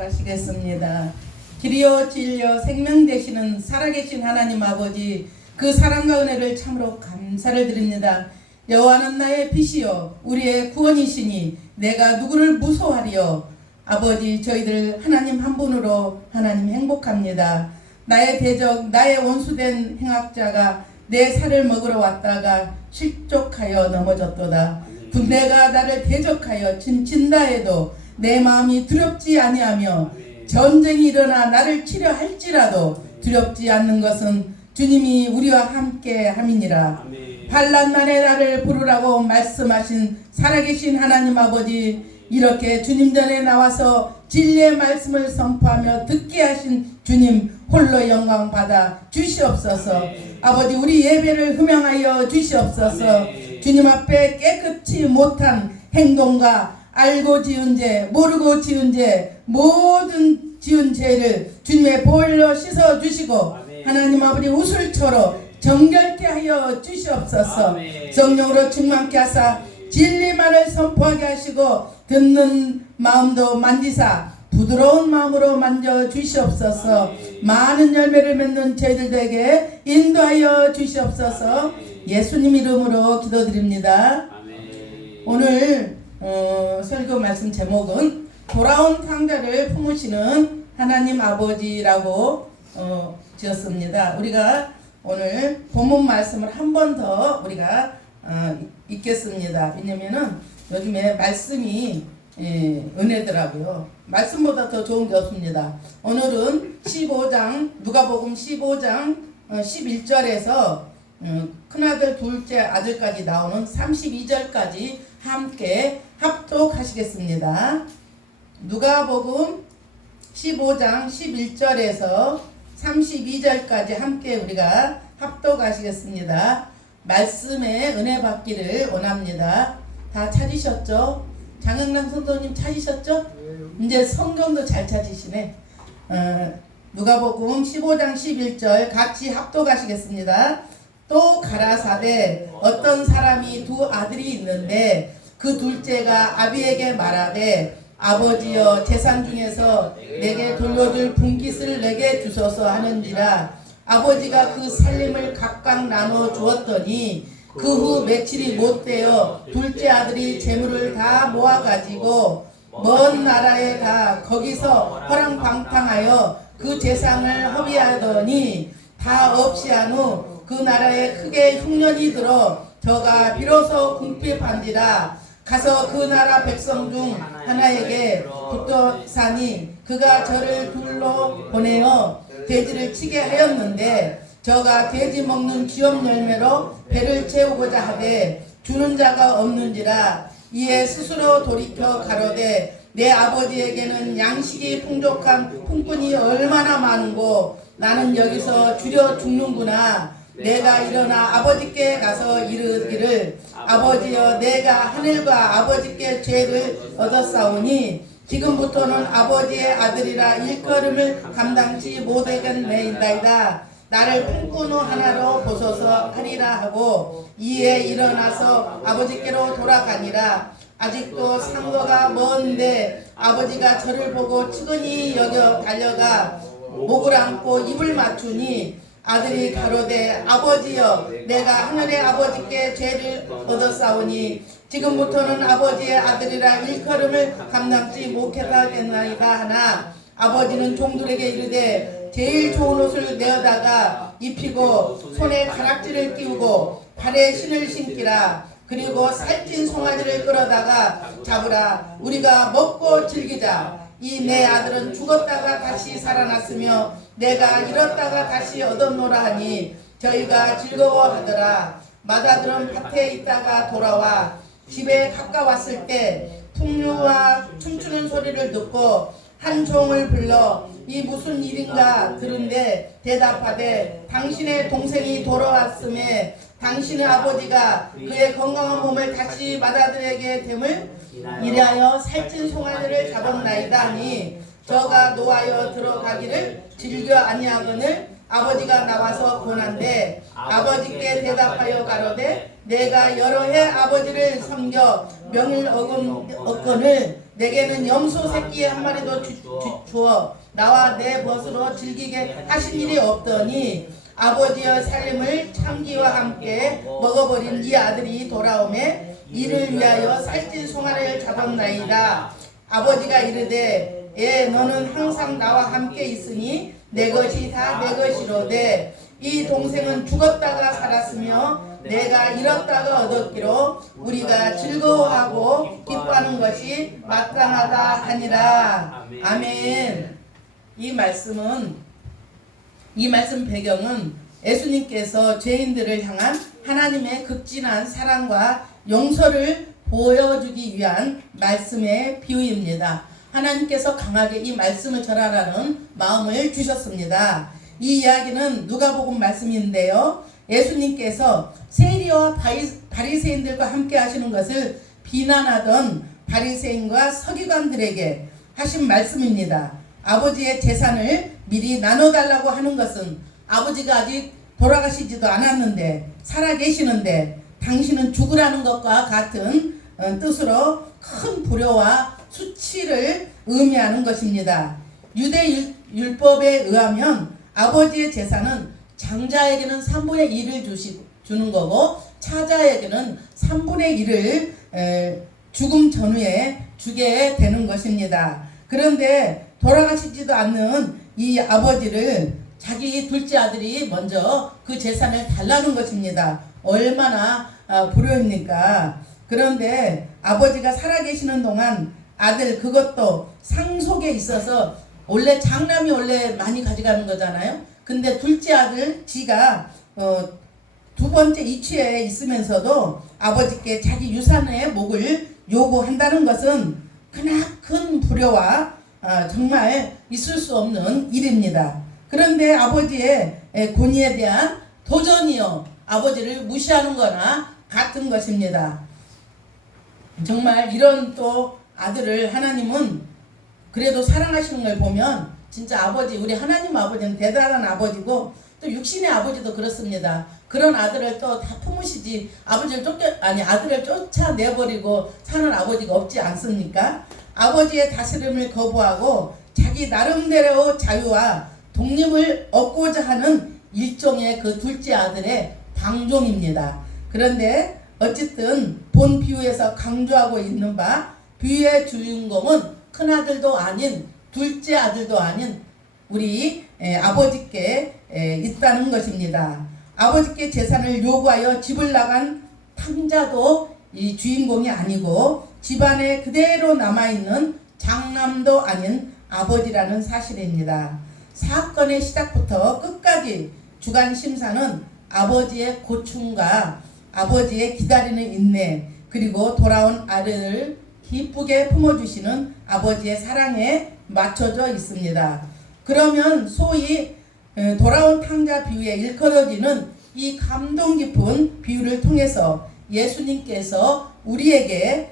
나아가시겠습니다. 길이요 진리요 생명 되시는 살아계신 하나님 아버지, 그 사랑과 은혜를 참으로 감사를 드립니다. 여호와는 나의 빛이요 우리의 구원이시니 내가 누구를 무소하리요. 아버지, 저희들 하나님 한 분으로 하나님 행복합니다. 나의 대적, 나의 원수된 행악자가 내 살을 먹으러 왔다가 실족하여 넘어졌도다. 군대가 나를 대적하여 친다 해도 내 마음이 두렵지 아니하며 전쟁이 일어나 나를 치려 할지라도 두렵지 않는 것은 주님이 우리와 함께 함이니라. 환난 날에 나를 부르라고 말씀하신 살아계신 하나님 아버지, 이렇게 주님 전에 나와서 진리의 말씀을 선포하며 듣게 하신 주님 홀로 영광 받아 주시옵소서. 아버지, 우리 예배를 흠양하여 주시옵소서. 주님 앞에 깨끗이 못한 행동과 알고 지은 죄, 모르고 지은 죄, 모든 지은 죄를 주님의 보혈로 씻어 주시고 하나님 아버지 우슬초로 정결케 하여 주시옵소서. 성령으로 충만케 하사 진리만을 선포하게 하시고 듣는 마음도 만지사 부드러운 마음으로 만져 주시옵소서. 많은 열매를 맺는 저희들에게 인도하여 주시옵소서. 예수님 이름으로 기도드립니다. 오늘 설교 말씀 제목은 돌아온 상자를 품으시는 하나님 아버지라고 지었습니다. 우리가 오늘 본문 말씀을 한 번 더 우리가 읽겠습니다. 왜냐면은 요즘에 말씀이 은혜더라고요. 말씀보다 더 좋은 게 없습니다. 오늘은 15장, 누가복음 15장 11절에서 큰아들 둘째 아들까지 나오는 32절까지 함께 합독하시겠습니다. 누가복음 15장 11절에서 32절까지 함께 우리가 합독하시겠습니다. 말씀에 은혜 받기를 원합니다. 다 찾으셨죠? 장영란 선도님 찾으셨죠? 이제 성경도 잘 찾으시네. 누가복음 15장 11절 같이 합독하시겠습니다. 또 가라사대 어떤 사람이 두 아들이 있는데 그 둘째가 아비에게 말하되 아버지여 재산 중에서 내게 돌려줄 분깃을 내게 주소서 하는지라. 아버지가 그 살림을 각각 나눠 주었더니 그 후 며칠이 못되어 둘째 아들이 재물을 다 모아가지고 먼 나라에 가 거기서 허랑방탕하여 그 재산을 허비하더니 다 없이 한 후 그 나라에 크게 흉년이 들어 저가 비로소 궁핍한지라. 가서 그 나라 백성 중 하나에게 붙어사니 그가 저를 둘러 보내어 돼지를 치게 하였는데 저가 돼지 먹는 기업 열매로 배를 채우고자 하되 주는 자가 없는지라. 이에 스스로 돌이켜 가로되 내 아버지에게는 양식이 풍족한 품꾼이 얼마나 많은고 나는 여기서 주려 죽는구나. 내가 일어나 아버지께 가서 이르기를 아버지여 내가 하늘과 아버지께 죄를 얻었사오니 지금부터는 아버지의 아들이라 일컬음을 감당치 못하겠나이다. 나를 품꾼 하나로 보소서 하리라 하고 이에 일어나서 아버지께로 돌아가니라. 아직도 상거가 먼데 아버지가 저를 보고 측은히 여겨 달려가 목을 안고 입을 맞추니 아들이 가로되 아버지여 내가 하늘의 아버지께 죄를 얻었사오니 지금부터는 아버지의 아들이라 일컬음을 감당치 못하겠나이다 하나 아버지는 종들에게 이르되 제일 좋은 옷을 내어다가 입히고 손에 가락지를 끼우고 발에 신을 신기라. 그리고 살찐 송아지를 끌어다가 잡으라. 우리가 먹고 즐기자. 이 내 아들은 죽었다가 다시 살아났으며 내가 잃었다가 다시 얻었노라 하니 저희가 즐거워하더라. 맏아들은 밭에 있다가 돌아와 집에 가까웠을 때 풍류와 춤추는 소리를 듣고 한 종을 불러 이 무슨 일인가 들은데 대답하되 당신의 동생이 돌아왔음에 당신의 아버지가 그의 건강한 몸을 다시 맏아들에게 됨을 이래하여 살찐 송아지를 잡았나이다 하니 저가 노하여 들어가기를 즐겨 아니하거늘 아버지가 나와서 고난데 아버지께 대답하여 가로되 내가 여러 해 아버지를 섬겨 명일 어건을 내게는 염소 새끼 한 마리도 주어 나와 내 벗으로 즐기게 하신 일이 없더니 아버지의 살림을 창기와 함께 먹어버린 이 아들이 돌아오매 이를 위하여 살찐 송아를 잡았나이다. 아버지가 이르되 너는 항상 나와 함께 있으니 내 것이 다 내 것이로되 이 동생은 죽었다가 살았으며 내가 잃었다가 얻었기로 우리가 즐거워하고 기뻐하는 것이 마땅하다 하니라. 아멘. 이 말씀 배경은 예수님께서 죄인들을 향한 하나님의 극진한 사랑과 용서를 보여주기 위한 말씀의 비유입니다. 하나님께서 강하게 이 말씀을 전하라는 마음을 주셨습니다. 이 이야기는 누가복음 말씀인데요. 예수님께서 세리와 바리새인들과 함께 하시는 것을 비난하던 바리새인과 서기관들에게 하신 말씀입니다. 아버지의 재산을 미리 나눠달라고 하는 것은 아버지가 아직 돌아가시지도 않았는데 살아계시는데 당신은 죽으라는 것과 같은 뜻으로 큰 불효와 수치를 의미하는 것입니다. 유대 율법에 의하면 아버지의 재산은 장자에게는 3분의 1을 주는 거고 차자에게는 3분의 1을 죽음 전후에 주게 되는 것입니다. 그런데 돌아가시지도 않는 이 아버지를 자기 둘째 아들이 먼저 그 재산을 달라는 것입니다. 얼마나 불효입니까? 그런데 아버지가 살아계시는 동안 아들 그것도 상속에 있어서 원래 장남이 원래 많이 가져가는 거잖아요. 근데 둘째 아들 지가 두 번째 이취에 있으면서도 아버지께 자기 유산의 몫을 요구한다는 것은 크나큰 불효와 정말 있을 수 없는 일입니다. 그런데 아버지의 권위에 대한 도전이요 아버지를 무시하는 거나 같은 것입니다. 정말 이런 또 아들을 하나님은 그래도 사랑하시는 걸 보면 진짜 아버지 우리 하나님 아버지는 대단한 아버지고 또 육신의 아버지도 그렇습니다. 그런 아들을 또 다 품으시지 아들을 쫓아내버리고 사는 아버지가 없지 않습니까? 아버지의 다스림을 거부하고 자기 나름대로 자유와 독립을 얻고자 하는 일종의 그 둘째 아들의 방종입니다. 그런데 어쨌든 본 비유에서 강조하고 있는 바 비유의 주인공은 큰아들도 아닌 둘째 아들도 아닌 우리 아버지께 있다는 것입니다. 아버지께 재산을 요구하여 집을 나간 탕자도 이 주인공이 아니고 집안에 그대로 남아있는 장남도 아닌 아버지라는 사실입니다. 사건의 시작부터 끝까지 주간 심사는 아버지의 고충과 아버지의 기다리는 인내 그리고 돌아온 아들을 기쁘게 품어주시는 아버지의 사랑에 맞춰져 있습니다. 그러면 소위 돌아온 탕자 비유에 일컬어지는 이 감동 깊은 비유를 통해서 예수님께서 우리에게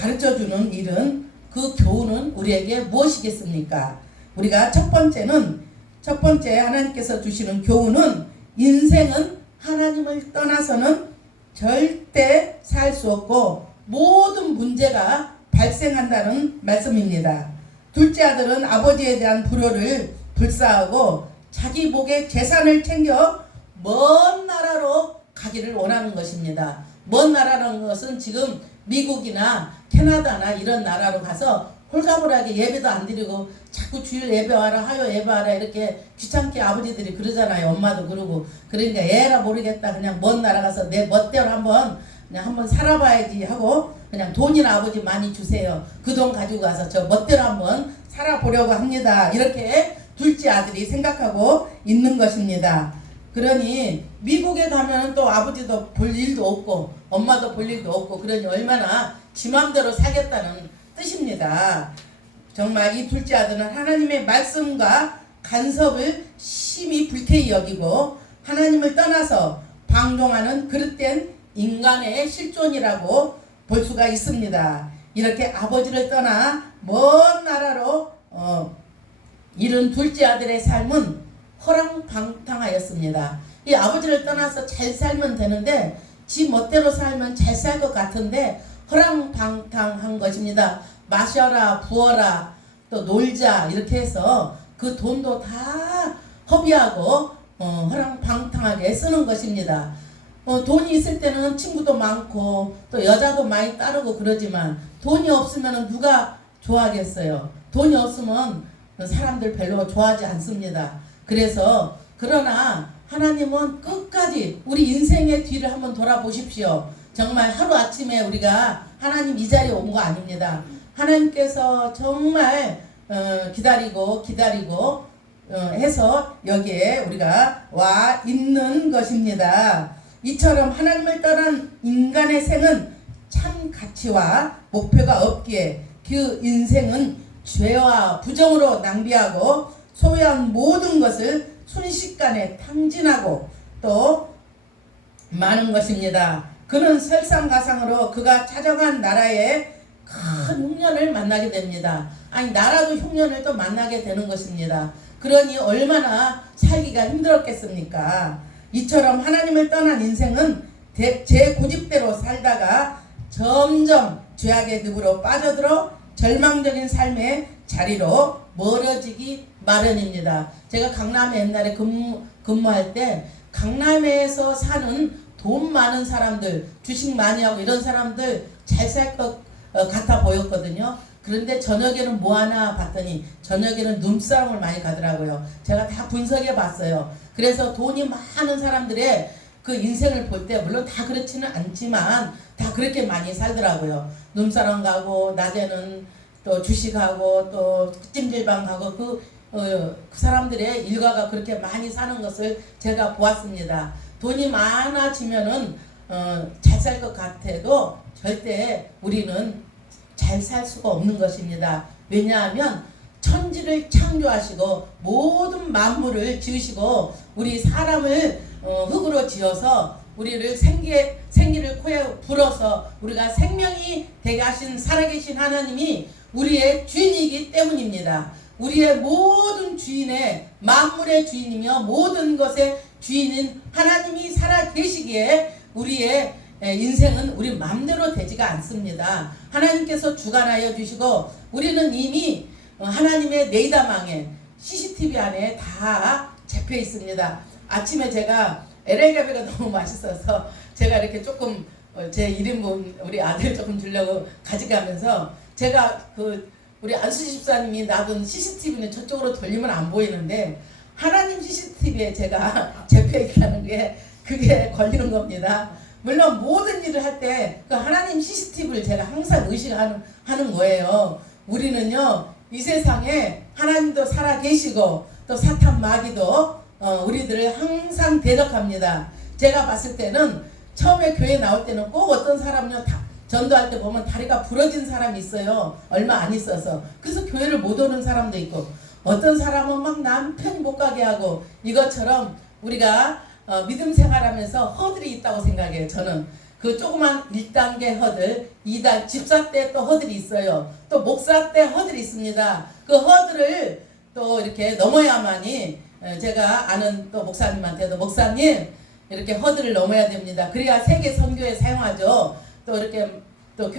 가르쳐주는 일은 그 교훈은 우리에게 무엇이겠습니까? 우리가 첫 번째 하나님께서 주시는 교훈은 인생은 하나님을 떠나서는 절대 살 수 없고 모든 문제가 발생한다는 말씀입니다. 둘째 아들은 아버지에 대한 불효를 불사하고 자기 목에 재산을 챙겨 먼 나라로 가기를 원하는 것입니다. 먼 나라라는 것은 지금 미국이나 캐나다나 이런 나라로 가서 홀가분하게 예배도 안 드리고 자꾸 주일 예배하라 하여 예배하라 이렇게 귀찮게 아버지들이 그러잖아요. 엄마도 그러고. 그러니까 애라 모르겠다 그냥 먼 나라 가서 내 멋대로 한번 살아봐야지 하고 그냥 돈이나 아버지 많이 주세요. 그 돈 가지고 가서 저 멋대로 한번 살아보려고 합니다. 이렇게 둘째 아들이 생각하고 있는 것입니다. 그러니 미국에 가면 또 아버지도 볼 일도 없고 엄마도 볼 일도 없고 그러니 얼마나 지 맘대로 살겠다는 뜻입니다. 정말 이 둘째 아들은 하나님의 말씀과 간섭을 심히 불쾌히 여기고 하나님을 떠나서 방종하는 그릇된 인간의 실존이라고 볼 수가 있습니다. 이렇게 아버지를 떠나 먼 나라로 이른 둘째 아들의 삶은 허랑방탕하였습니다. 이 아버지를 떠나서 잘 살면 되는데 지 멋대로 살면 잘 살 것 같은데 허랑방탕한 것입니다. 마셔라, 부어라, 또 놀자 이렇게 해서 그 돈도 다 허비하고 허랑방탕하게 쓰는 것입니다. 돈이 있을 때는 친구도 많고 또 여자도 많이 따르고 그러지만 돈이 없으면 누가 좋아하겠어요. 돈이 없으면 사람들 별로 좋아하지 않습니다. 그래서 그러나 하나님은 끝까지 우리 인생의 뒤를 한번 돌아보십시오. 정말 하루아침에 우리가 하나님 이 자리에 온 거 아닙니다. 하나님께서 정말 기다리고 해서 여기에 우리가 와 있는 것입니다. 이처럼 하나님을 떠난 인간의 생은 참 가치와 목표가 없기에 그 인생은 죄와 부정으로 낭비하고 소유한 모든 것을 순식간에 탕진하고 또 많은 것입니다. 그는 설상가상으로 그가 찾아간 나라의 큰 흉년을 만나게 됩니다. 아니 나라도 흉년을 또 만나게 되는 것입니다. 그러니 얼마나 살기가 힘들었겠습니까? 이처럼 하나님을 떠난 인생은 제 고집대로 살다가 점점 죄악의 늪으로 빠져들어 절망적인 삶의 자리로 멀어지기 마련입니다. 제가 강남에 옛날에 근무할 때 강남에서 사는 돈 많은 사람들, 주식 많이 하고 이런 사람들 잘 살 것 같아 보였거든요. 그런데 저녁에는 뭐 하나 봤더니 저녁에는 눈싸움을 많이 가더라고요. 제가 다 분석해 봤어요. 그래서 돈이 많은 사람들의 그 인생을 볼 때 물론 다 그렇지는 않지만 다 그렇게 많이 살더라고요. 눈싸움 가고 낮에는 또 주식하고 또 찜질방 가고 그 사람들의 일가가 그렇게 많이 사는 것을 제가 보았습니다. 돈이 많아지면은 잘 살 것 같아도 절대 우리는 잘 살 수가 없는 것입니다. 왜냐하면 천지를 창조하시고 모든 만물을 지으시고 우리 사람을 흙으로 지어서 우리를 생기를 코에 불어서 우리가 생명이 되게 하신 살아계신 하나님이 우리의 주인이기 때문입니다. 우리의 모든 주인의 만물의 주인이며 모든 것의 주인인 하나님이 살아계시기에 우리의 인생은 우리 마음대로 되지가 않습니다. 하나님께서 주관하여 주시고 우리는 이미 하나님의 레이더망에 CCTV 안에 다 잡혀 있습니다. 아침에 제가 LA가비가 너무 맛있어서 제가 이렇게 조금 제 1인분 우리 아들 조금 주려고 가져가면서 제가 우리 안수지 집사님이 놔둔 CCTV는 저쪽으로 돌리면 안 보이는데 하나님 CCTV에 제가 잡혀 있다는 게 그게 걸리는 겁니다. 물론 모든 일을 할 때 그 하나님 CCTV를 제가 항상 의식하는 거예요. 우리는요 이 세상에 하나님도 살아계시고 또 사탄 마귀도 우리들을 항상 대적합니다. 제가 봤을 때는 처음에 교회 나올 때는 꼭 어떤 사람요 전도할 때 보면 다리가 부러진 사람이 있어요. 얼마 안 있어서. 그래서 교회를 못 오는 사람도 있고 어떤 사람은 막 남편이 못 가게 하고 이것처럼 우리가 믿음 생활하면서 허들이 있다고 생각해요. 저는 그 조그만 1단계 허들, 2단 집사 때 또 허들이 있어요. 또 목사 때 허들이 있습니다. 그 허들을 또 이렇게 넘어야만이 제가 아는 또 목사님한테도 목사님 이렇게 허들을 넘어야 됩니다. 그래야 세계 선교에 사용하죠. 또 이렇게 또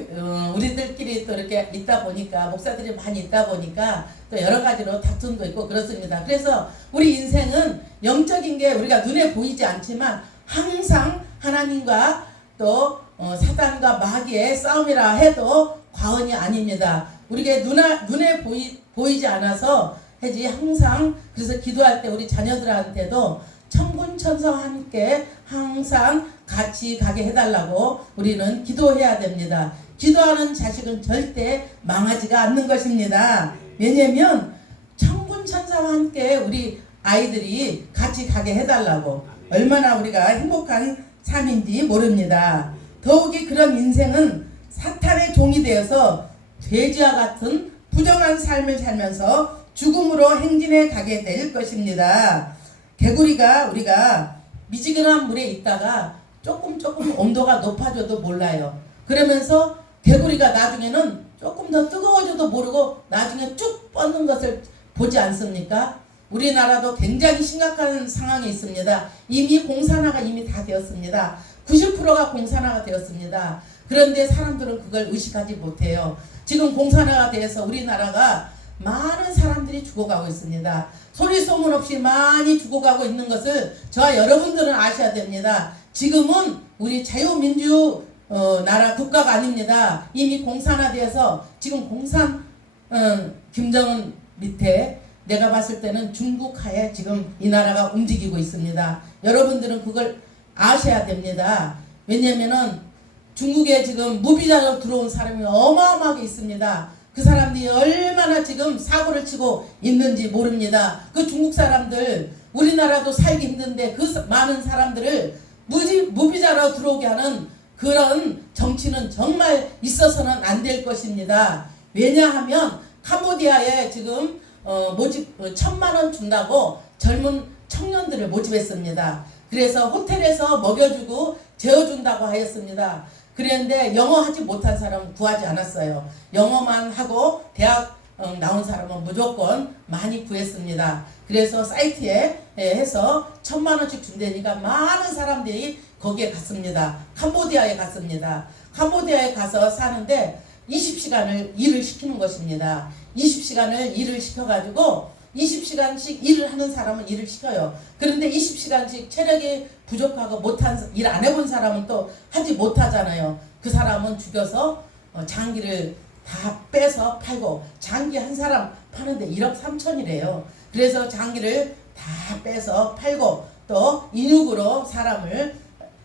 우리들끼리 또 이렇게 있다 보니까 목사들이 많이 있다 보니까 또 여러 가지로 다툼도 있고 그렇습니다. 그래서 우리 인생은 영적인 게 우리가 눈에 보이지 않지만 항상 하나님과 또 사단과 마귀의 싸움이라 해도 과언이 아닙니다. 우리가 눈에 보이지 않아서 해지 항상 그래서 기도할 때 우리 자녀들한테도 천군천사와 함께 항상 같이 가게 해달라고 우리는 기도해야 됩니다. 기도하는 자식은 절대 망하지가 않는 것입니다. 왜냐면 천군천사와 함께 우리 아이들이 같이 가게 해달라고 얼마나 우리가 행복한 삶인지 모릅니다. 더욱이 그런 인생은 사탄의 종이 되어서 돼지와 같은 부정한 삶을 살면서 죽음으로 행진해 가게 될 것입니다. 개구리가 우리가 미지근한 물에 있다가 조금 온도가 높아져도 몰라요. 그러면서 개구리가 나중에는 조금 더 뜨거워져도 모르고 나중에 쭉 뻗는 것을 보지 않습니까? 우리나라도 굉장히 심각한 상황이 있습니다. 이미 공산화가 이미 다 되었습니다. 90%가 공산화가 되었습니다. 그런데 사람들은 그걸 의식하지 못해요. 지금 공산화가 돼서 우리나라가 많은 사람들이 죽어가고 있습니다. 소리 소문 없이 많이 죽어가고 있는 것을 저와 여러분들은 아셔야 됩니다. 지금은 우리 자유민주 나라 국가가 아닙니다. 이미 공산화되어서 지금 김정은 밑에 내가 봤을 때는 중국 하에 지금 이 나라가 움직이고 있습니다. 여러분들은 그걸 아셔야 됩니다. 왜냐면은 중국에 지금 무비자로 들어온 사람이 어마어마하게 있습니다. 그 사람들이 얼마나 지금 사고를 치고 있는지 모릅니다. 그 중국 사람들 우리나라도 살기 힘든데 그 많은 사람들을 무비자로 들어오게 하는 그런 정치는 정말 있어서는 안 될 것입니다. 왜냐하면 캄보디아에 지금 모집 1,000만 원 준다고 젊은 청년들을 모집했습니다. 그래서 호텔에서 먹여주고 재워준다고 하였습니다. 그런데 영어 하지 못한 사람은 구하지 않았어요. 영어만 하고 대학 나온 사람은 무조건 많이 구했습니다. 그래서 사이트에 해서 1,000만 원씩 준다니까 많은 사람들이 거기에 갔습니다. 캄보디아에 갔습니다. 캄보디아에 가서 사는데 20시간을 일을 시키는 것입니다. 20시간을 일을 시켜가지고 20시간씩 일을 하는 사람은 일을 시켜요. 그런데 20시간씩 체력이 부족하고 일 안 해본 사람은 또 하지 못하잖아요. 그 사람은 죽여서 장기를 다 빼서 팔고, 장기 한 사람 파는데 1억 3천이래요. 그래서 장기를 다 빼서 팔고 또 인육으로 사람을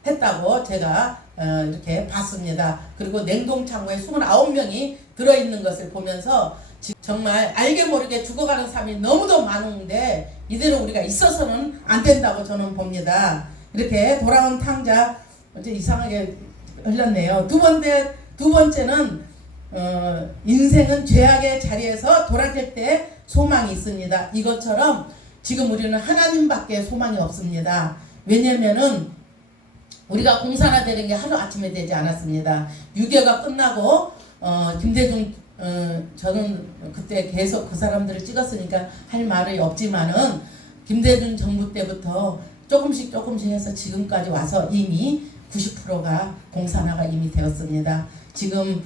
했다고 제가 이렇게 봤습니다. 그리고 냉동창고에 29명이 들어있는 것을 보면서 정말 알게 모르게 죽어가는 사람이 너무도 많은데 이대로 우리가 있어서는 안 된다고 저는 봅니다. 이렇게 돌아온 탕자 이상하게 흘렸네요. 두 번째는 인생은 죄악의 자리에서 돌아갈 때 소망이 있습니다. 이것처럼 지금 우리는 하나님밖에 소망이 없습니다. 왜냐면은 우리가 공산화되는 게 하루아침에 되지 않았습니다. 6.25가 끝나고 김대중 저는 그때 계속 그 사람들을 찍었으니까 할 말이 없지만은 김대중 정부 때부터 조금씩 해서 지금까지 와서 이미 90%가 공산화가 이미 되었습니다. 지금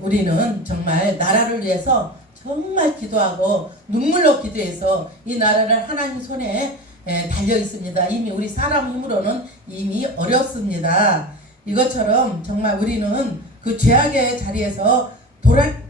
우리는 정말 나라를 위해서 정말 기도하고 눈물로 기도해서 이 나라를 하나님 손에 달려 있습니다. 이미 우리 사람 힘으로는 이미 어렵습니다. 이것처럼 정말 우리는 그 죄악의 자리에서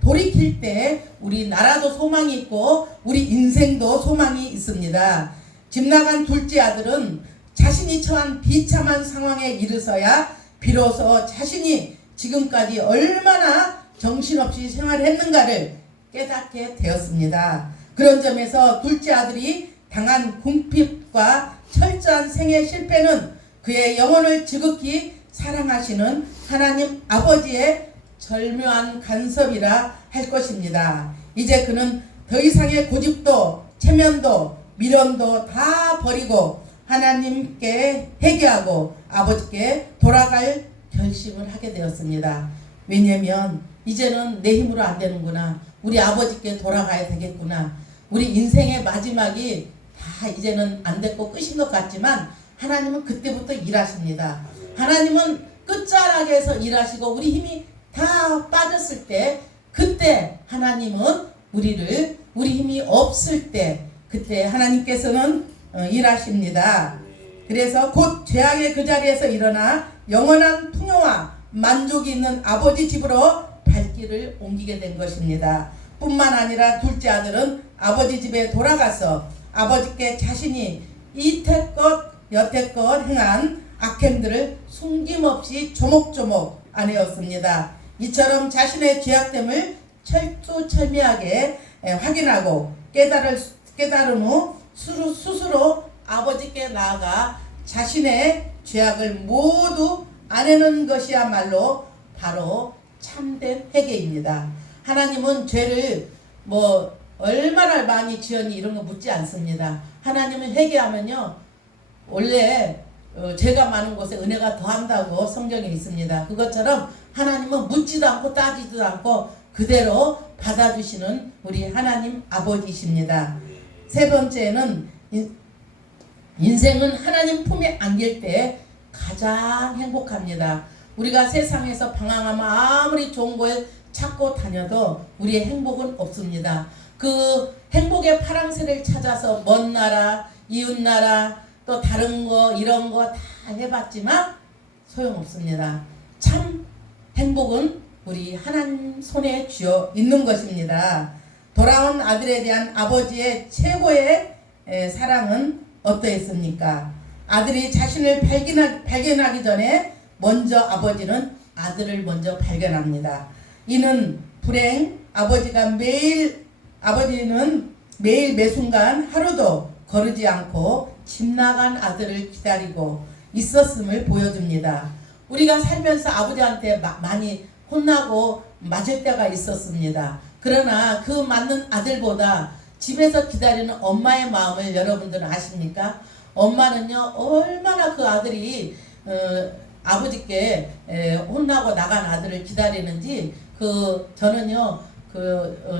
돌이킬 때 우리 나라도 소망이 있고 우리 인생도 소망이 있습니다. 집 나간 둘째 아들은 자신이 처한 비참한 상황에 이르서야 비로소 자신이 지금까지 얼마나 정신없이 생활했는가를 깨닫게 되었습니다. 그런 점에서 둘째 아들이 당한 궁핍과 철저한 생애 실패는 그의 영혼을 지극히 사랑하시는 하나님 아버지의 절묘한 간섭이라 할 것입니다. 이제 그는 더 이상의 고집도 체면도 미련도 다 버리고 하나님께 회개하고 아버지께 돌아갈 결심을 하게 되었습니다. 왜냐면 이제는 내 힘으로 안 되는구나. 우리 아버지께 돌아가야 되겠구나. 우리 인생의 마지막이 다 이제는 안 됐고 끝인 것 같지만 하나님은 그때부터 일하십니다. 하나님은 끝자락에서 일하시고 우리 힘이 다 빠졌을 때 그때 하나님은 우리 힘이 없을 때 그때 하나님께서는 일하십니다. 그래서 곧 죄악의 그 자리에서 일어나 영원한 풍요와 만족이 있는 아버지 집으로 발길을 옮기게 된 것입니다. 뿐만 아니라 둘째 아들은 아버지 집에 돌아가서 아버지께 자신이 이태껏 여태껏 행한 악행들을 숨김없이 조목조목 아내였습니다. 이처럼 자신의 죄악됨을 철두철미하게 확인하고 깨달은 후 스스로 아버지께 나아가 자신의 죄악을 모두 아내는 것이야말로 바로 참된 회개입니다. 하나님은 죄를 얼마나 많이 지었니 이런 거 묻지 않습니다. 하나님은 회개하면요 원래 죄가 많은 곳에 은혜가 더한다고 성경에 있습니다. 그것처럼 하나님은 묻지도 않고 따지지도 않고 그대로 받아주시는 우리 하나님 아버지십니다. 세 번째는 인생은 하나님 품에 안길 때 가장 행복합니다. 우리가 세상에서 방황하면 아무리 좋은 걸 찾고 다녀도 우리의 행복은 없습니다. 그 행복의 파랑새를 찾아서 먼 나라, 이웃 나라, 또 다른 거 이런 거 다 해봤지만 소용없습니다. 참 행복은 우리 하나님 손에 쥐어 있는 것입니다. 돌아온 아들에 대한 아버지의 최고의 사랑은 어떠했습니까? 아들이 자신을 발견하기 전에 먼저 아버지는 아들을 먼저 발견합니다. 이는 불행, 아버지는 매일 매순간 하루도 거르지 않고 집 나간 아들을 기다리고 있었음을 보여줍니다. 우리가 살면서 아버지한테 많이 혼나고 맞을 때가 있었습니다. 그러나 그 맞는 아들보다 집에서 기다리는 엄마의 마음을 여러분들은 아십니까? 엄마는요 얼마나 그 아들이 아버지께 혼나고 나간 아들을 기다리는지 저는요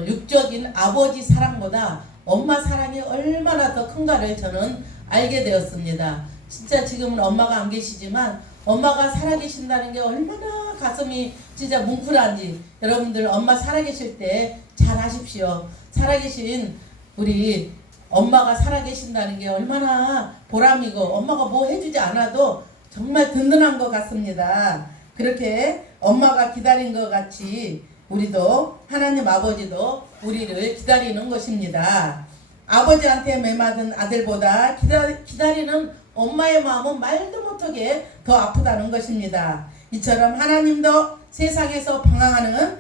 육적인 아버지 사랑보다 엄마 사랑이 얼마나 더 큰가를 저는 알게 되었습니다. 진짜 지금은 엄마가 안 계시지만 엄마가 살아계신다는 게 얼마나 가슴이 진짜 뭉클한지 여러분들 엄마 살아계실 때 잘 하십시오. 살아계신 우리 엄마가 살아계신다는 게 얼마나 보람이고 엄마가 뭐 해주지 않아도 정말 든든한 것 같습니다. 그렇게 엄마가 기다린 것 같이 우리도 하나님 아버지도 우리를 기다리는 것입니다. 아버지한테 매맞은 아들보다 기다리는 엄마의 마음은 말도 못하게 더 아프다는 것입니다. 이처럼 하나님도 세상에서 방황하는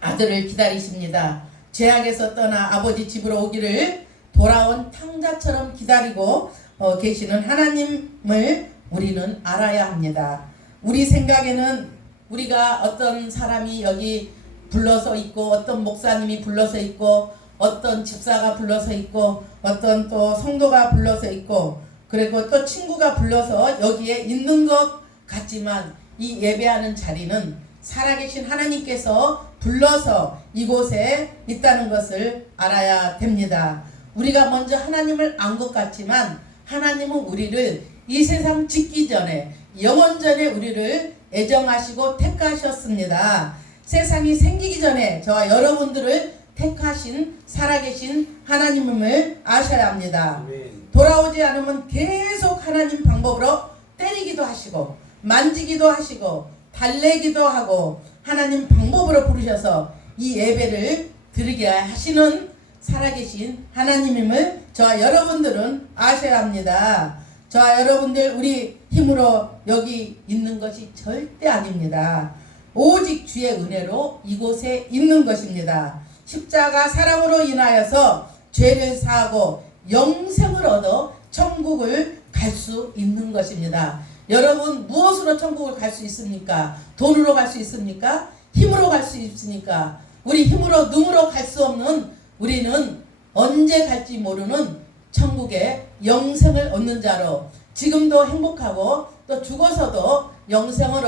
아들을 기다리십니다. 죄악에서 떠나 아버지 집으로 오기를 돌아온 탕자처럼 기다리고 계시는 하나님을 우리는 알아야 합니다. 우리 생각에는 우리가 어떤 사람이 여기 불러서 있고 어떤 목사님이 불러서 있고 어떤 집사가 불러서 있고 어떤 또 성도가 불러서 있고 그리고 또 친구가 불러서 여기에 있는 것 같지만 이 예배하는 자리는 살아계신 하나님께서 불러서 이곳에 있다는 것을 알아야 됩니다. 우리가 먼저 하나님을 안 것 같지만 하나님은 우리를 이 세상 짓기 전에 영원전에 우리를 애정하시고 택하셨습니다. 세상이 생기기 전에 저와 여러분들을 택하신 살아계신 하나님을 아셔야 합니다. 돌아오지 않으면 계속 하나님 방법으로 때리기도 하시고 만지기도 하시고 달래기도 하고 하나님 방법으로 부르셔서 이 예배를 드리게 하시는 살아계신 하나님임을 저와 여러분들은 아셔야 합니다. 저와 여러분들 우리 힘으로 여기 있는 것이 절대 아닙니다. 오직 주의 은혜로 이곳에 있는 것입니다. 십자가 사랑으로 인하여서 죄를 사하고 영생을 얻어 천국을 갈 수 있는 것입니다. 여러분 무엇으로 천국을 갈 수 있습니까? 돈으로 갈 수 있습니까? 힘으로 갈 수 있습니까? 우리 힘으로 능으로 갈 수 없는 우리는 언제 갈지 모르는 천국의 영생을 얻는 자로 지금도 행복하고 또 죽어서도 영생을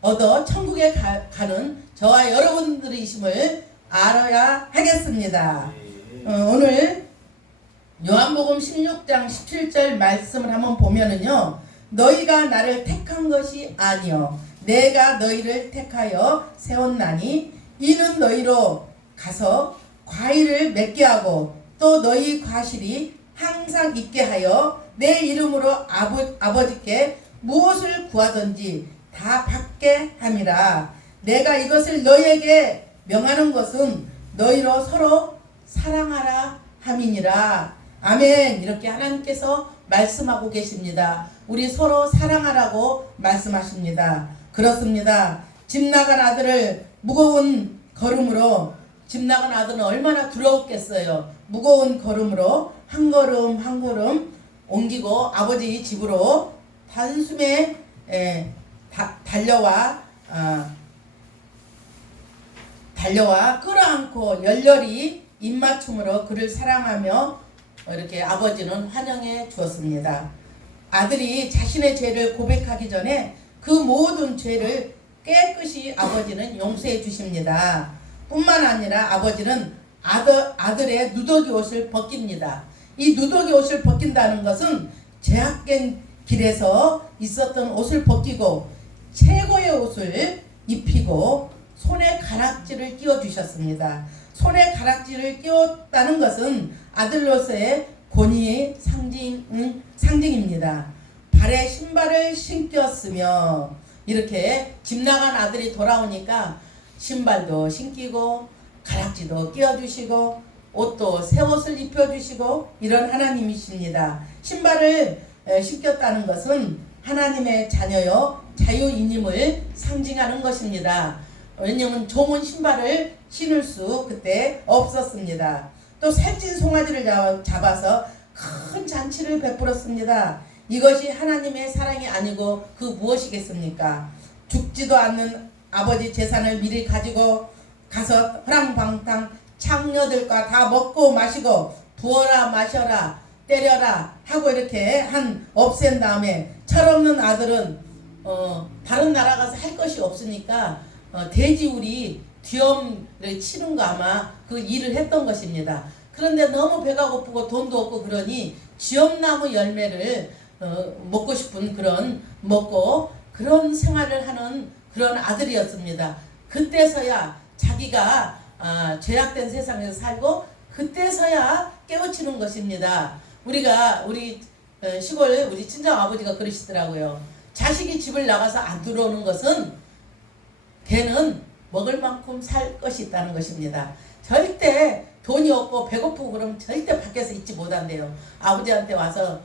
얻어 천국에 가는 저와 여러분들이심을 알아야 하겠습니다. 오늘 요한복음 16장 17절 말씀을 한번 보면은요. 너희가 나를 택한 것이 아니요 내가 너희를 택하여 세웠나니 이는 너희로 가서 과일을 맺게 하고 또 너희 과실이 항상 있게 하여 내 이름으로 아버지께 무엇을 구하든지 다 받게 함이라. 내가 이것을 너희에게 명하는 것은 너희로 서로 사랑하라 함이니라. 아멘. 이렇게 하나님께서 말씀하고 계십니다. 우리 서로 사랑하라고 말씀하십니다. 그렇습니다. 집 나간 아들을 무거운 걸음으로 집 나간 아들은 얼마나 두려웠겠어요. 무거운 걸음으로 한 걸음 한 걸음 옮기고 아버지 집으로 단숨에 달려와 끌어안고 열렬히 입맞춤으로 그를 사랑하며 이렇게 아버지는 환영해 주었습니다. 아들이 자신의 죄를 고백하기 전에 그 모든 죄를 깨끗이 아버지는 용서해 주십니다. 뿐만 아니라 아버지는 아들의 누더기 옷을 벗깁니다. 이 누더기 옷을 벗긴다는 것은 죄악된 길에서 있었던 옷을 벗기고 최고의 옷을 입히고 손에 가락지를 끼워 주셨습니다. 손에 가락지를 끼웠다는 것은 아들로서의 권위의 상징입니다. 발에 신발을 신겼으며, 이렇게 집 나간 아들이 돌아오니까 신발도 신기고 가락지도 끼워주시고 옷도 새 옷을 입혀주시고 이런 하나님이십니다. 신발을 신겼다는 것은 하나님의 자녀요 자유인임을 상징하는 것입니다. 왜냐하면 좋은 신발을 신을 수 그때 없었습니다. 또 살찐 송아지를 잡아서 큰 잔치를 베풀었습니다. 이것이 하나님의 사랑이 아니고 그 무엇이겠습니까? 죽지도 않는 아버지 재산을 미리 가지고 가서 허랑방탕 창녀들과 다 먹고 마시고 부어라 마셔라 때려라 하고 이렇게 없앤 다음에 철없는 아들은 다른 나라 가서 할 것이 없으니까 돼지우리 뒤엄을 치는 거 아마 그 일을 했던 것입니다. 그런데 너무 배가 고프고 돈도 없고 그러니 쥐엄나무 열매를 먹고 싶은 먹고 그런 생활을 하는 그런 아들이었습니다. 그때서야 자기가 죄악된 세상에서 살고 그때서야 깨우치는 것입니다. 우리 시골 우리 친정 아버지가 그러시더라고요. 자식이 집을 나가서 안 들어오는 것은 걔는 먹을 만큼 살 것이 있다는 것입니다. 절대 돈이 없고 배고프고 그러면 절대 밖에서 있지 못한대요. 아버지한테 와서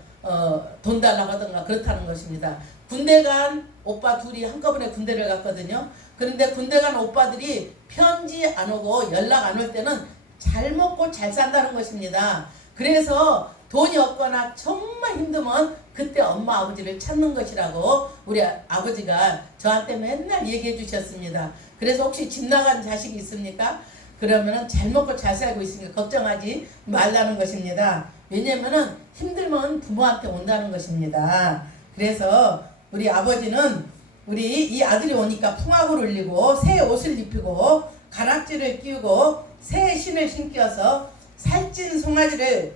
돈 달라고 하던가 그렇다는 것입니다. 군대 간 오빠 둘이 한꺼번에 군대를 갔거든요. 그런데 군대 간 오빠들이 편지 안 오고 연락 안 올 때는 잘 먹고 잘 산다는 것입니다. 그래서 돈이 없거나 정말 힘들면 그때 엄마 아버지를 찾는 것이라고 우리 아버지가 저한테 맨날 얘기해 주셨습니다. 그래서 혹시 집 나간 자식이 있습니까? 그러면은 잘 먹고 잘 살고 있으니까 걱정하지 말라는 것입니다. 왜냐면은 힘들면 부모한테 온다는 것입니다. 그래서 우리 아버지는 우리 이 아들이 오니까 풍악을 울리고 새 옷을 입히고 가락지를 끼우고 새 신을 신겨서 살찐 송아지를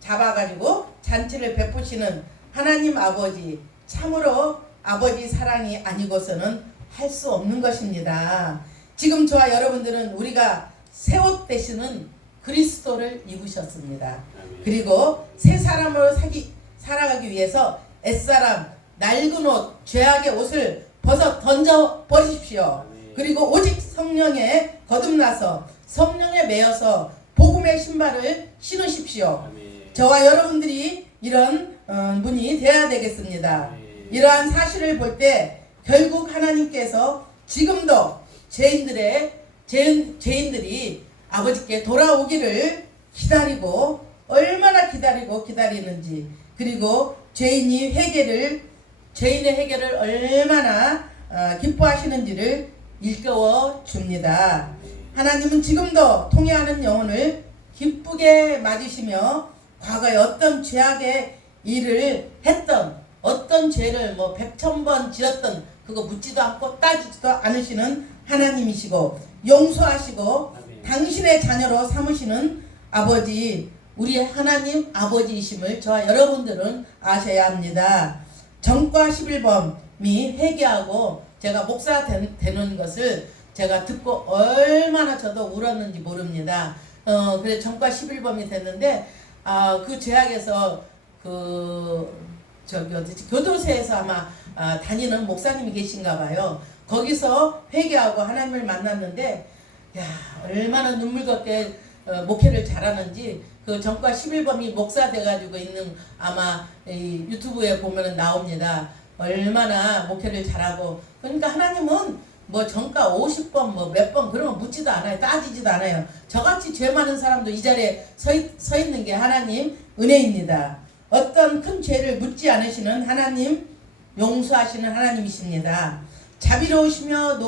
잡아가지고 잔치를 베푸시는 하나님 아버지, 참으로 아버지 사랑이 아니고서는 할 수 없는 것입니다. 지금 저와 여러분들은 우리가 새 옷 대신은 그리스도를 입으셨습니다. 그리고 새 사람으로 살아가기 위해서 옛사람 낡은 옷, 죄악의 옷을 벗어 던져 버리십시오. 그리고 오직 성령에 거듭나서 성령에 매여서 복음의 신발을 신으십시오. 저와 여러분들이 이런 분이 되어야 되겠습니다. 이러한 사실을 볼 때 결국 하나님께서 지금도 죄인들이 아버지께 돌아오기를 기다리고 얼마나 기다리는지, 그리고 죄인의 회개를 얼마나 기뻐하시는지를 일깨워 줍니다. 하나님은 지금도 통회하는 영혼을 기쁘게 맞으시며 과거에 어떤 죄악의 일을 했던, 어떤 죄를 100,000번 지었던 그거 묻지도 않고 따지지도 않으시는 하나님이시고 용서하시고 당신의 자녀로 삼으시는 아버지, 우리 하나님 아버지이심을 저와 여러분들은 아셔야 합니다. 전과 11범이 회개하고 제가 목사 되는 것을 제가 듣고 얼마나 저도 울었는지 모릅니다. 그래서 전과 11범이 됐는데 그 죄악에서 교도소에서 아마 다니는 목사님이 계신가 봐요. 거기서 회개하고 하나님을 만났는데 얼마나 눈물겹게 목회를 잘하는지 그 전과 11범이 목사 돼가지고 있는 아마 이 유튜브에 보면은 나옵니다. 얼마나 목회를 잘하고. 그러니까 하나님은 전과 50번 몇 번 그런 거 묻지도 않아요. 따지지도 않아요. 저같이 죄 많은 사람도 이 자리에 서 있는 게 하나님 은혜입니다. 어떤 큰 죄를 묻지 않으시는 하나님, 용서하시는 하나님이십니다. 자비로우시며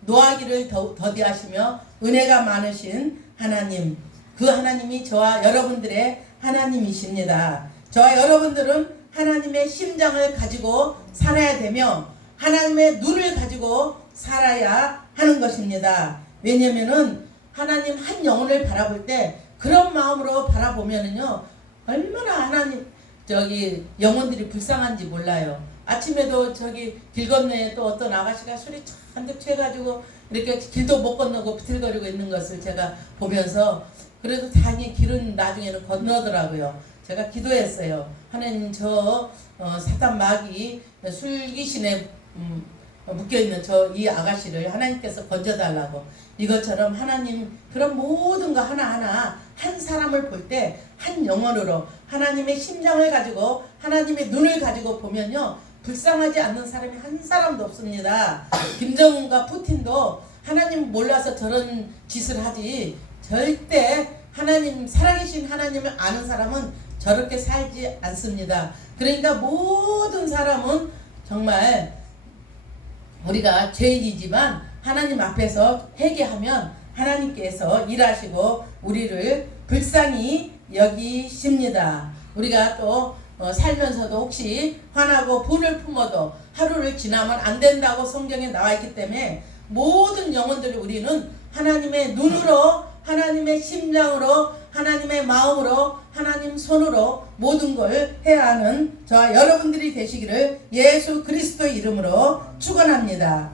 노하기를 더디하시며 은혜가 많으신 하나님, 그 하나님이 저와 여러분들의 하나님이십니다. 저와 여러분들은 하나님의 심장을 가지고 살아야 되며 하나님의 눈을 가지고 살아야 하는 것입니다. 왜냐면은 하나님 한 영혼을 바라볼 때 그런 마음으로 바라보면은요 얼마나 하나님 저기 영혼들이 불쌍한지 몰라요. 아침에도 저기 길 건너에 또 어떤 아가씨가 술이 잔뜩 취해가지고 이렇게 길도 못 건너고 비틀거리고 있는 것을 제가 보면서 그래도 다행히 길은 나중에는 건너더라고요. 제가 기도했어요. 하나님 저 사탄 마귀 술귀신에 묶여있는 저 이 아가씨를 하나님께서 건져달라고. 이것처럼 하나님 그런 모든 거 하나하나 한 사람을 볼 때 한 영혼으로 하나님의 심장을 가지고 하나님의 눈을 가지고 보면요 불쌍하지 않는 사람이 한 사람도 없습니다. 김정은과 푸틴도 하나님 몰라서 저런 짓을 하지 절대 하나님 살아계신 하나님을 아는 사람은 저렇게 살지 않습니다. 그러니까 모든 사람은 정말 우리가 죄인이지만 하나님 앞에서 회개하면 하나님께서 일하시고 우리를 불쌍히 여기십니다. 우리가 또 살면서도 혹시 화나고 분을 품어도 하루를 지나면 안 된다고 성경에 나와 있기 때문에 모든 영혼들을 우리는 하나님의 눈으로 하나님의 심장으로 하나님의 마음으로 하나님 손으로 모든 걸 해야 하는 저와 여러분들이 되시기를 예수 그리스도의 이름으로 축원합니다.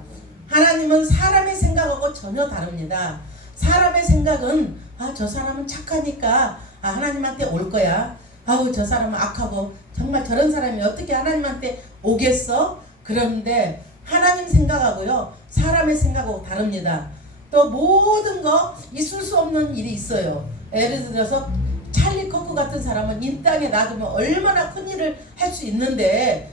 하나님은 사람의 생각하고 전혀 다릅니다. 사람의 생각은 저 사람은 착하니까 하나님한테 올 거야. 아우 저 사람은 악하고 정말 저런 사람이 어떻게 하나님한테 오겠어? 그런데 하나님 생각하고요 사람의 생각하고 다릅니다. 또 모든 거 있을 수 없는 일이 있어요. 예를 들어서 찰리 커크 같은 사람은 이 땅에 놔두면 얼마나 큰 일을 할 수 있는데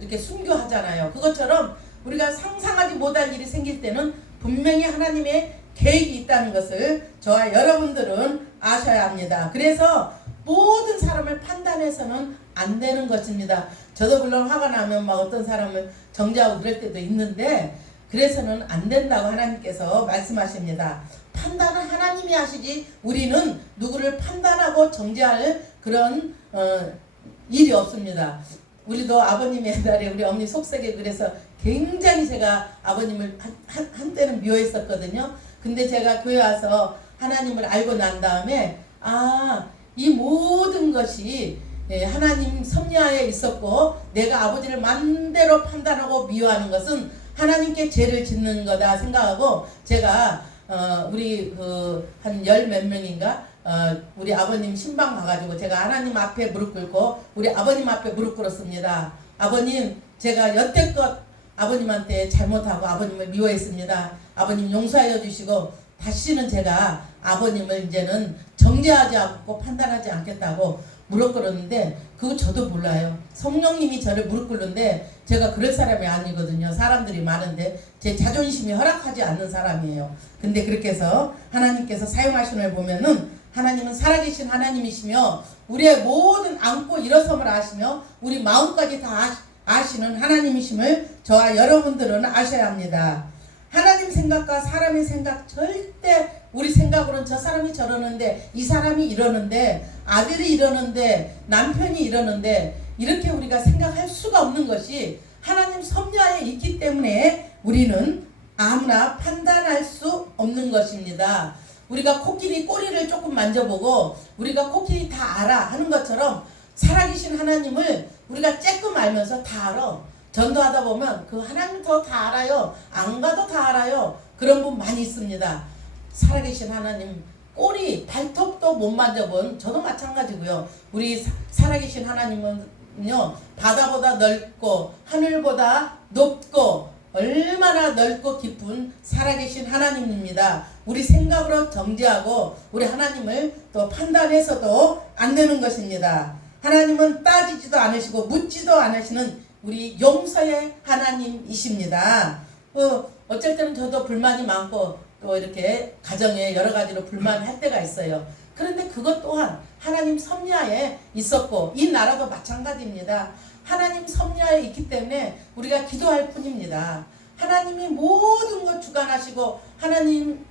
이렇게 순교하잖아요. 그것처럼 우리가 상상하지 못할 일이 생길 때는 분명히 하나님의 계획이 있다는 것을 저와 여러분들은 아셔야 합니다. 그래서 모든 사람을 판단해서는 안 되는 것입니다. 저도 물론 화가 나면 막 어떤 사람을 정죄하고 그럴 때도 있는데 그래서는 안 된다고 하나님께서 말씀하십니다. 판단은 하나님이 하시지 우리는 누구를 판단하고 정죄할 그런 일이 없습니다. 우리도 아버님 옛날에 우리 어머니 속썩에 그래서 굉장히 제가 아버님을 한때는 미워했었거든요. 근데 제가 교회 와서 하나님을 알고 난 다음에 이 모든 것이 하나님 섭리하에 있었고 내가 아버지를 맘대로 판단하고 미워하는 것은 하나님께 죄를 짓는 거다 생각하고 제가 우리 한 열 몇 명인가 우리 아버님 신방 가가지고 제가 하나님 앞에 무릎 꿇고 우리 아버님 앞에 무릎 꿇었습니다. 아버님 제가 여태껏 아버님한테 잘못하고 아버님을 미워했습니다. 아버님 용서하여 주시고 다시는 제가 아버님을 이제는 정죄하지 않고 판단하지 않겠다고 무릎 꿇었는데 그거 저도 몰라요. 성령님이 저를 무릎 꿇는데 제가 그럴 사람이 아니거든요. 사람들이 많은데 제 자존심이 허락하지 않는 사람이에요. 근데 그렇게 해서 하나님께서 사용하시는 걸 보면은 하나님은 살아계신 하나님이시며 우리의 모든 안고 일어섬을 아시며 우리 마음까지 다 아시는 하나님이심을 저와 여러분들은 아셔야 합니다. 하나님 생각과 사람의 생각 절대 우리 생각으로는 저 사람이 저러는데 이 사람이 이러는데 아들이 이러는데 남편이 이러는데 이렇게 우리가 생각할 수가 없는 것이 하나님 섭리하에 있기 때문에 우리는 아무나 판단할 수 없는 것입니다. 우리가 코끼리 꼬리를 조금 만져보고 우리가 코끼리 다 알아 하는 것처럼 살아계신 하나님을 우리가 쬐끔 알면서 다 알아. 전도하다 보면 그 하나님 더 다 알아요. 안 가도 다 알아요. 그런 분 많이 있습니다. 살아계신 하나님 꼬리 발톱도 못 만져본 저도 마찬가지고요. 우리 살아계신 하나님은요 바다보다 넓고 하늘보다 높고 얼마나 넓고 깊은 살아계신 하나님입니다. 우리 생각으로 정죄하고 우리 하나님을 또 판단해서도 안 되는 것입니다. 하나님은 따지지도 않으시고 묻지도 않으시는 우리 용서의 하나님이십니다. 어쩔 때는 저도 불만이 많고 또 이렇게 가정에 여러 가지로 불만할 때가 있어요. 그런데 그것 또한 하나님 섭리하에 있었고 이 나라도 마찬가지입니다. 하나님 섭리하에 있기 때문에 우리가 기도할 뿐입니다. 하나님이 모든 걸 주관하시고 하나님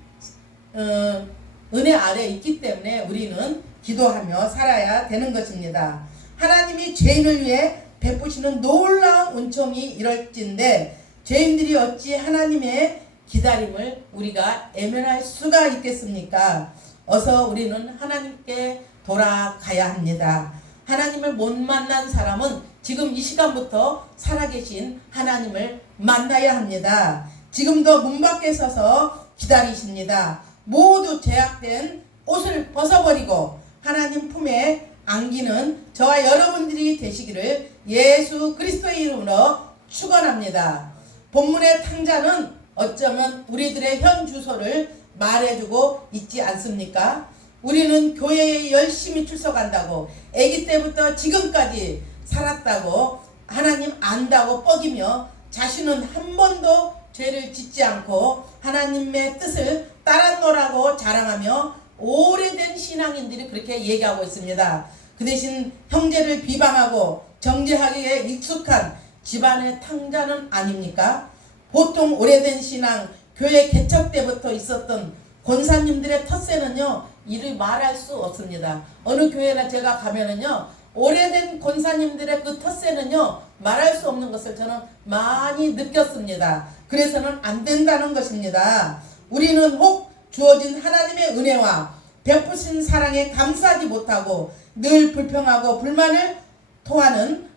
은혜 아래에 있기 때문에 우리는 기도하며 살아야 되는 것입니다. 하나님이 죄인을 위해 베푸시는 놀라운 은총이 이럴진데 죄인들이 어찌 하나님의 기다림을 우리가 애면할 수가 있겠습니까? 어서 우리는 하나님께 돌아가야 합니다. 하나님을 못 만난 사람은 지금 이 시간부터 살아계신 하나님을 만나야 합니다. 지금도 문 밖에 서서 기다리십니다. 모두 제약된 옷을 벗어버리고 하나님 품에 안기는 저와 여러분들이 되시기를 예수 그리스도의 이름으로 축원합니다. 본문의 탕자는 어쩌면 우리들의 현 주소를 말해주고 있지 않습니까? 우리는 교회에 열심히 출석한다고 아기 때부터 지금까지 살았다고 하나님 안다고 뻐기며 자신은 한 번도 죄를 짓지 않고 하나님의 뜻을 따랐노라고 자랑하며 오래된 신앙인들이 그렇게 얘기하고 있습니다. 그 대신 형제를 비방하고 정죄하기에 익숙한 집안의 탕자는 아닙니까? 보통 오래된 신앙, 교회 개척 때부터 있었던 권사님들의 텃세는요, 이를 말할 수 없습니다. 어느 교회나 제가 가면은요, 오래된 권사님들의 그 텃세는요, 말할 수 없는 것을 저는 많이 느꼈습니다. 그래서는 안 된다는 것입니다. 우리는 혹 주어진 하나님의 은혜와 베푸신 사랑에 감사하지 못하고 늘 불평하고 불만을 토하는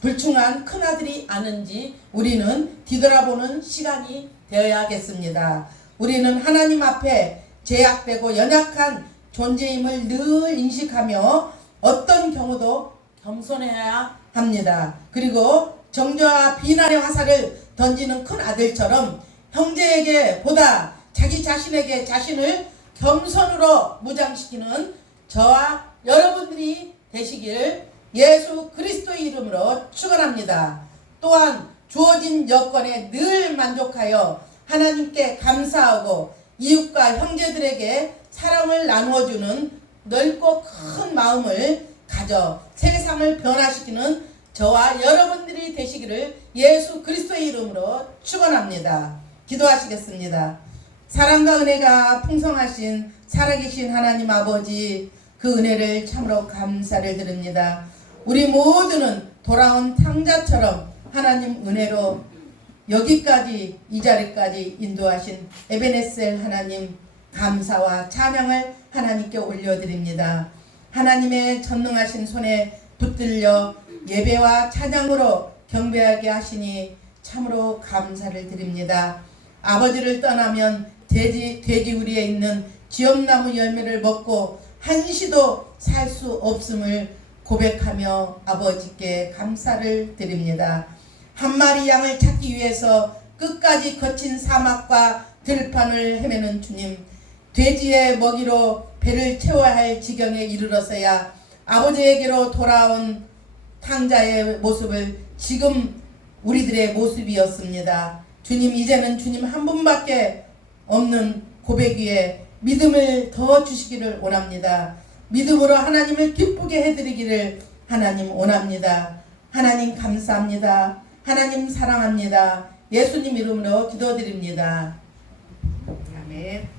불충한 큰아들이 아는지 우리는 뒤돌아보는 시간이 되어야겠습니다. 우리는 하나님 앞에 제약되고 연약한 존재임을 늘 인식하며 어떤 경우도 겸손해야 합니다. 그리고 정죄와 비난의 화살을 던지는 큰 아들처럼 형제에게 보다 자기 자신에게 자신을 겸손으로 무장시키는 저와 여러분들이 되시길 예수 그리스도의 이름으로 축원합니다. 또한 주어진 여건에 늘 만족하여 하나님께 감사하고 이웃과 형제들에게 사랑을 나누어주는 넓고 큰 마음을 가져 세상을 변화시키는 저와 여러분들이 되시기를 예수 그리스도의 이름으로 축원합니다. 기도하시겠습니다. 사랑과 은혜가 풍성하신 살아계신 하나님 아버지, 그 은혜를 참으로 감사를 드립니다. 우리 모두는 돌아온 탕자처럼 하나님 은혜로 여기까지 이 자리까지 인도하신 에베네셀 하나님 감사와 찬양을 하나님께 올려드립니다. 하나님의 전능하신 손에 붙들려 예배와 찬양으로 경배하게 하시니 참으로 감사를 드립니다. 아버지를 떠나면 돼지 우리에 있는 지엄나무 열매를 먹고 한시도 살 수 없음을 고백하며 아버지께 감사를 드립니다. 한 마리 양을 찾기 위해서 끝까지 거친 사막과 들판을 헤매는 주님, 돼지의 먹이로 배를 채워야 할 지경에 이르러서야 아버지에게로 돌아온 탕자의 모습을 지금 우리들의 모습이었습니다. 주님, 이제는 주님 한 분밖에 없는 고백 위에 믿음을 더 주시기를 원합니다. 믿음으로 하나님을 기쁘게 해드리기를 하나님 원합니다. 하나님 감사합니다. 하나님 사랑합니다. 예수님 이름으로 기도드립니다. 아멘.